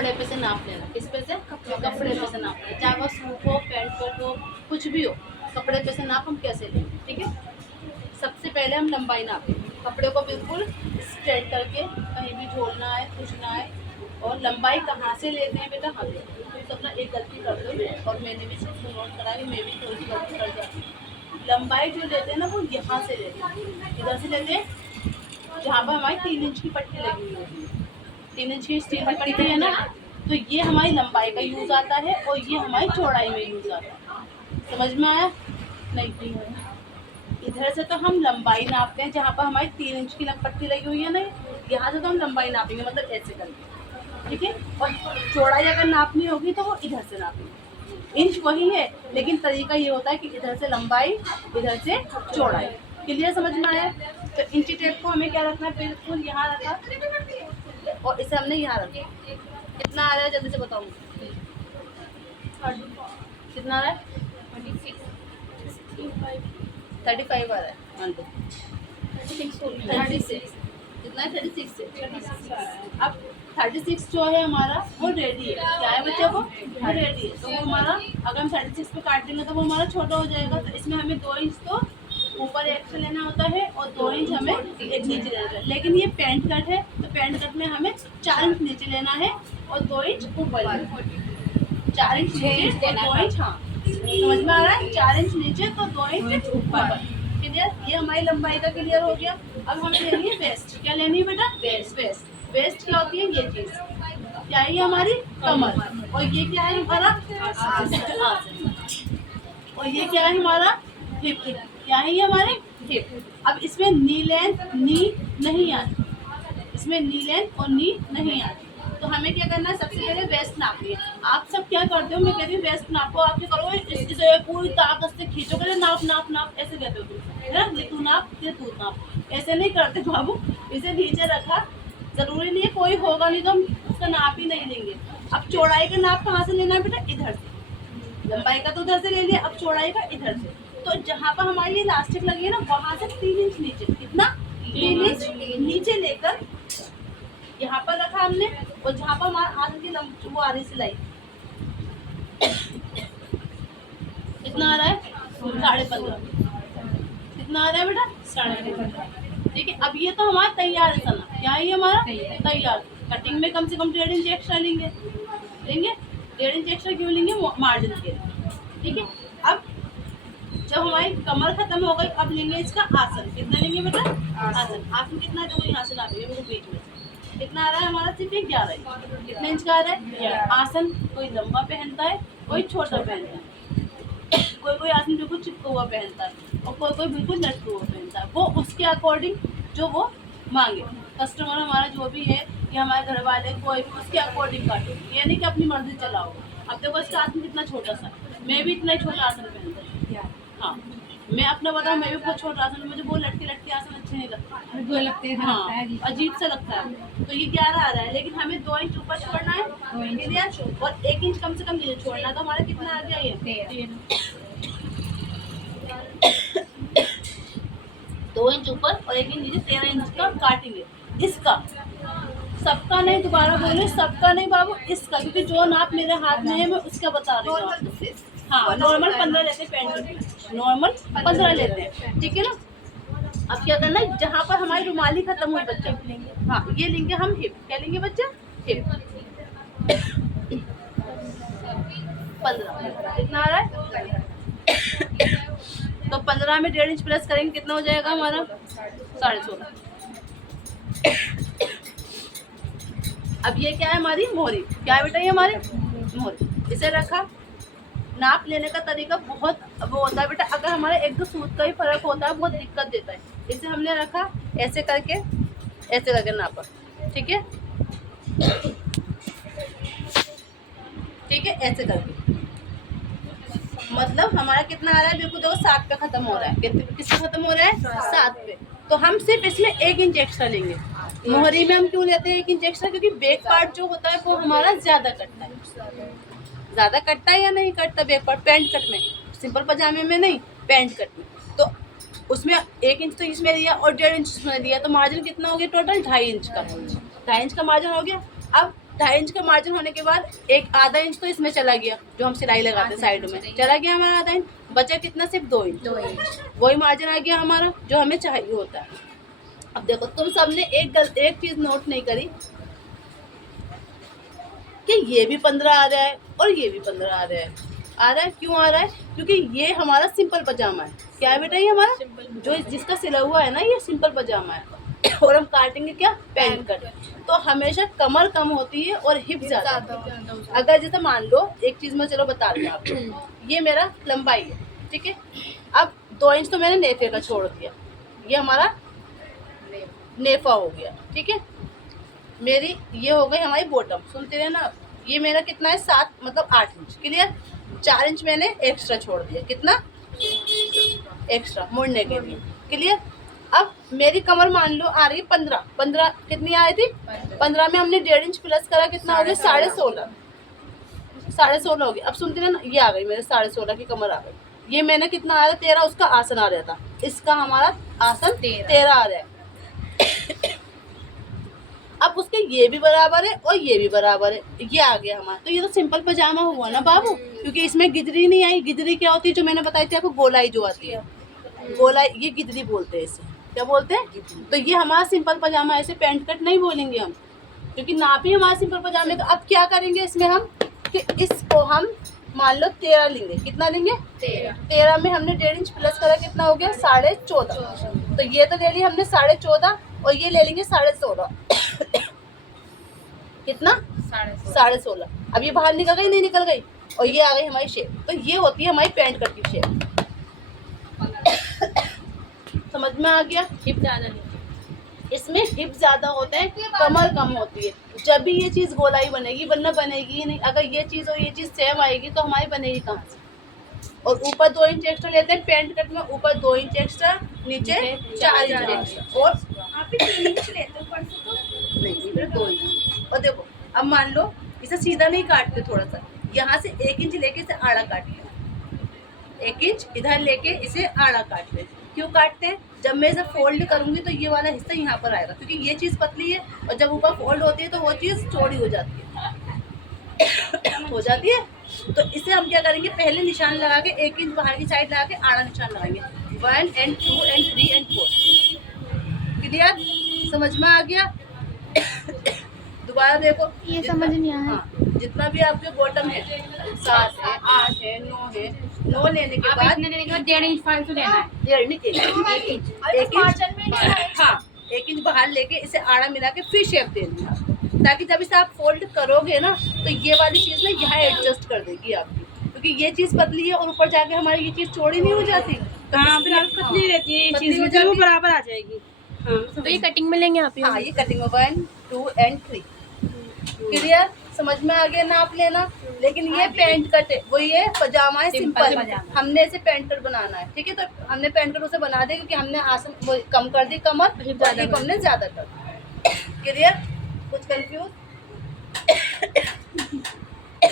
कपड़े पे से नाप लेना। किस पे से? कपड़े पे से नाप लेना, चाहे वो सूट हो, पैंट कोट हो, कुछ भी हो, कपड़े पे से नाप हम कैसे लेंगे, ठीक है। सबसे पहले हम लंबाई नापेंगे, कपड़े को बिल्कुल स्ट्रेट करके, कहीं भी झोलना है कुछ ना है। और लंबाई कहाँ से लेते हैं बेटा, हम तो सब ना एक गलती कर दो, और मैंने भी इसको नोट करा कि मैं भी थोड़ी सी गलती कर जाती हूँ। लंबाई जो लेते हैं ना वो यहाँ से लेते हैं, इधर से लेते हैं जहाँ पर हमारी 3 इंच की पट्टी लगी हुई होती है। 3 इंच की स्टील की पट्टी है ना, तो ये हमारी लंबाई का यूज आता है और ये हमारी चौड़ाई में यूज आता है। समझ में आया? नहीं है। इधर से तो हम लंबाई नापते हैं, जहाँ पर हमारी 3 इंच की पट्टी लगी हुई है ना, यहाँ से तो हम लंबाई नापेंगे, मतलब ऐसे करके, ठीक है। और चौड़ाई अगर नापनी होगी तो वो इधर से नापेंगे। इंच वही है, लेकिन तरीका ये होता है कि इधर से लंबाई, इधर से चौड़ाई। क्लियर? समझ में आया? तो इंची टेप को हमें क्या रखना है, बिल्कुल यहाँ रखा, और इसे हमने यहाँ रखा। कितना आ रहा है जल्दी से बताऊँ? कितना आ रहा है? 35 आ रहा है। मान लो 36, कितना है? 36 से। अब 36 जो है हमारा वो रेडी है। क्या है बच्चा? वो रेडी है। तो वो हमारा, अगर हम 36 पे काट देंगे तो वो हमारा छोटा हो जाएगा। तो इसमें हमें 2 इंच तो ऊपर एक्स्ट्रा लेना होता है और 2 इंच हमें एक नीचे लेना होता है। लेकिन ये पैंट कट है, तो पैंट कट में हमें 4 इंच नीचे लेना है और 2 इंच ऊपर लेना है। 4 इंच नीचे और 2 इंच, हाँ समझ में आ रहा है? 4 इंच नीचे तो 2 इंच ऊपर। क्लियर? ये हमारी लंबाई का क्लियर हो गया। अब हमें लेनी है वेस्ट। क्या लेनी है बेटा? वेस्ट क्या होती है? ये चीज क्या है? ये हमारी कमर। और ये क्या है हमारा? आसन। और ये क्या है हमारा? हिप। क्या है ये हमारे? हिप। अब इसमें नी लेंथ, नी नहीं आती, इसमें नी लेंथ और नी नहीं आती। तो हमें क्या करना है, सबसे पहले वेस्ट नापनी है। आप सब क्या करते हो, मैं कहती हूँ वेस्ट नापो, आप क्या करोगे, इसे पूरी ताकत से खींचोगे, नाप नाप नाप ऐसे कहते हो तुम, है ना, ये तू नाप, ये तू नाप, ऐसे नहीं करते बाबू। इसे नीचे रखा, जरूरी नहीं है कोई होगा नहीं तो हम उसका नाप ही नहीं लेंगे। अब चौड़ाई का नाप कहाँ से लेना है बेटा? इधर से। लंबाई का तो उधर से ले लिया, अब चौड़ाई का इधर से। तो जहाँ पर हमारी ये इलास्टिक लगी है ना, वहां से 3 इंच नीचे, कितना? 3 इंच नीचे लेकर यहाँ पर रखा हमने, और जहाँ पर हमारा आगे की वो आ रही सिलाई, कितना आ रहा है? 15.5। कितना आ रहा है बेटा? 15.5। ठीक है। अब ये तो हमारा तैयार है सना। क्या है ये हमारा? तैयार। कटिंग में कम से कम 1.5 इंच एक्स्ट्रा लेंगे। 1.5 इंच एक्स्ट्रा क्यों लेंगे? मार्जिन के लिए। ठीक है। अब जब हमारी कमर खत्म हो गई, अब लेंगे इसका आसन। कितना लेंगे बेटा? आसन कितना है? तो यहाँ से नापेंगे बीच में। कितना आ रहा है हमारा? सिर्फ 11 इंच। कितना इंच का आ रहा है? आसन कोई लंबा पहनता है, कोई छोटा पहनता है, कोई आसन बिल्कुल चिपका हुआ पहनता है, और कोई बिल्कुल लटका हुआ पहनता है। वो उसके अकॉर्डिंग जो वो मांगे, कस्टमर हमारा जो भी है या हमारे घर वाले, कोई भी उसके अकॉर्डिंग काटो। ये नहीं कि अपनी मर्जी चलाओ। अब देखो इसका आसन कितना छोटा सा, मैं भी इतना ही छोटा आसन पहनता हूँ। हाँ, मैं अपना बताऊँ, मैं भी बहुत छोटा आसन, मुझे वो लटके आसन अच्छे नहीं लगते, वो लगते हैं, हाँ अजीब सा लगता है। तो ये 11 आ रहा है, लेकिन हमें 2 इंच ऊपर छोड़ना है, और 1 इंच कम से कम नीचे छोड़ना। तो हमारा कितना आ गया? ये 2 इंच ऊपर और 1 इंच नीचे, 13 इंच का काटेंगे। इसका सबका नहीं, दोबारा बोले, सबका नहीं बाबू, इसका, क्योंकि जो नाप मेरे हाथ में है मैं उसका बता रही हूँ। हाँ, नॉर्मल 15 लेते हैं, पैंट नॉर्मल 15 लेते हैं, ठीक है ना। अब क्या करना है, जहाँ पर हमारी रुमाली खत्म हुई बच्चा, हाँ ये लेंगे हम हिप। क्या लेंगे बच्चा? हिप। 15 कितना आ रहा है? तो 15 में 1.5 इंच प्लस करेंगे, कितना हो जाएगा हमारा? 16.5। अब ये क्या है? हमारी मोहरी। क्या है बेटा? ये हमारी मोहरी। इसे रखा। नाप लेने का तरीका बहुत वो होता है बेटा, अगर हमारा 1-2 सूत का ही फर्क होता है, बहुत दिक्कत देता है। इसे हमने रखा ऐसे करके नापा, ठीक है, ठीक है, ऐसे करके, मतलब हमारा कितना आ रहा है? बिल्कुल देखो 7 पे खत्म हो रहा है। किससे खत्म हो रहा है? 7 पे। तो हम सिर्फ इसमें 1 इंच एक्स्ट्रा लेंगे। मोहरी में हम क्यों लेते हैं 1 इंच एक्स्ट्रा? क्योंकि बैक पार्ट जो होता है वो हमारा ज्यादा कटता है। ज्यादा कटता है या नहीं कटता बैक पार्ट? पैंट कट में, सिंपल पजामे में नहीं, पैंट कट में। तो उसमें 1 इंच तो इसमें दिया और 1.5 इंच इसमें दिया, तो मार्जिन कितना हो गया टोटल? 2.5 इंच का। 2.5 इंच का मार्जिन हो गया। अब 2.5 इंच का मार्जिन होने के बाद एक आधा इंच तो इसमें चला गया, जो हम सिलाई लगाते हैं साइड में, चला गया हमारा आधा इंच, बचा कितना, सिर्फ 2 इंच। वही मार्जिन आ गया हमारा जो हमें चाहिए होता है। अब देखो तुम सबने एक चीज नोट नहीं करी कि ये भी 15 आ रहा है और ये भी 15 आ रहा है। क्यों आ रहा है? क्योंकि ये हमारा सिंपल पजामा है। क्या है बेटा? ये हमारा जो जिसका सिला हुआ है ना, ये सिंपल पजामा है और हम काटेंगे क्या, पैंट कट। तो हमेशा कमर कम होती है और हिप ज्यादा। अगर जैसे मान लो एक चीज मैं चलो बता रही हूँ आपको, ये मेरा लंबाई है, ठीक है। अब 2 इंच तो मैंने नेफे का छोड़ दिया, ये हमारा नेफा हो गया, ठीक है। मेरी ये हो गई हमारी बॉटम, सुनते रहे ना आप। ये मेरा कितना है, 7 मतलब 8 इंच, क्लियर। 4 इंच मैंने एक्स्ट्रा छोड़ दिया, कितना एक्स्ट्रा मुड़ने के लिए, क्लियर। अब मेरी कमर मान लो आ रही है 15 कितनी आई थी, 15 में हमने 1.5 इंच प्लस करा, कितना हो गया, 16.5 हो गया। अब सुनते रहे ना, ये आ गई मेरे 16.5 की कमर आ गई। ये मैंने कितना आ रहा था, 13 उसका आसन आ रहा था, इसका हमारा आसन 13 आ रहा है। अब उसके ये भी बराबर है और ये भी बराबर है, ये आ गया हमारा। तो ये तो सिंपल पजामा हुआ ना बाबू, क्योंकि इसमें गिदरी नहीं आई। गिदरी क्या होती है, जो मैंने बताई थी आपको, गोलाई जो आती है, गोलाई, ये गिदरी बोलते हैं इसे। क्या बोलते हैं? तो ये हमारा सिंपल पजामा, ऐसे पैंट कट नहीं बोलेंगे हम, क्योंकि नाप ही हमारा सिंपल पजामे का। अब क्या करेंगे इसमें हम, कि इसको हम मान लो 13 लेंगे, कितना लेंगे, 13 में हमने 1.5 इंच प्लस करा, कितना हो गया, 14.5। तो ये तो ले लिया हमने 14.5 और ये ले लेंगे 16.5 कितना, 16.5। अब ये बाहर निकल गई, नहीं निकल गई, और ये आ गई हमारी शेप। तो ये होती है हमारी पैंट कट की शेप। समझ में आ गया? हिप ज्यादा नहीं, इसमें हिप ज्यादा होते हैं, कमर कम होती है, जब भी ये चीज गोलाई बनेगी, वरना बनेगी ही नहीं। अगर ये चीज और ये चीज सेम आएगी तो हमारी बनेगी कहाँ से? और ऊपर 2 इंच एक्स्ट्रा लेते हैं पैंट कट में, ऊपर 2 इंच एक्स्ट्रा, नीचे 4 इंच एक्स्ट्रा, और आप 3 इंच लेते हो ऊपर से, तो नहीं फिर 2 इंच। और देखो अब मान लो इसे सीधा नहीं काटते, थोड़ा सा यहाँ से 1 इंच लेके इसे आड़ा काटते, 1 इंच इधर लेके इसे आड़ा काटते। क्यों काटते हैं? जब मैं इसे फोल्ड करूंगी तो ये वाला हिस्सा यहाँ पर आएगा, क्योंकि ये चीज़ पतली है, और जब ऊपर फोल्ड होती है तो वो चीज़ चौड़ी हो जाती है तो इसे हम क्या करेंगे, पहले निशान लगा के 1 इंच बाहर की साइड लगा के आड़ा निशान लगाएंगे, 1 and 2 and 3 and 4। क्लियर? समझ में आ गया? दोबारा देखो, ये समझ नहीं आया। हाँ, जितना भी आपके बॉटम है, 7 है, 8 है, 9 है, 9 लेने के बाद 1.5 इंच फालतू लेना है, 1.5 इंच, 1 इंच बाहर लेके इसे आड़ा मिला के फिर शेप दे देना, ताकि जब इसे आप फोल्ड करोगे ना तो ये वाली चीज़ ना यहाँ एडजस्ट कर देगी आपकी, क्योंकि ये चीज़ पतली है और ऊपर जाके हमारी ये चीज़ चौड़ी नहीं हो जाती। पतली रहती है ये चीज, वो बराबर आ जाएगी। तो ये कटिंग में लेंगे आप? हाँ, ये कटिंग में 1, 2 and 3। क्लियर? समझ में आ गया? नाप लेना। लेकिन ये पैंट कट है, वो ये पजामा है सिंपल, हमने इसे पैंट कट बनाना है, ठीक है। तो हमने पैंट कट उसे बना दिया, क्योंकि हमने आसन वो कम कर दी, कमर हिप हमने ज्यादा कर दी। क्लियर? कुछ कंफ्यूज?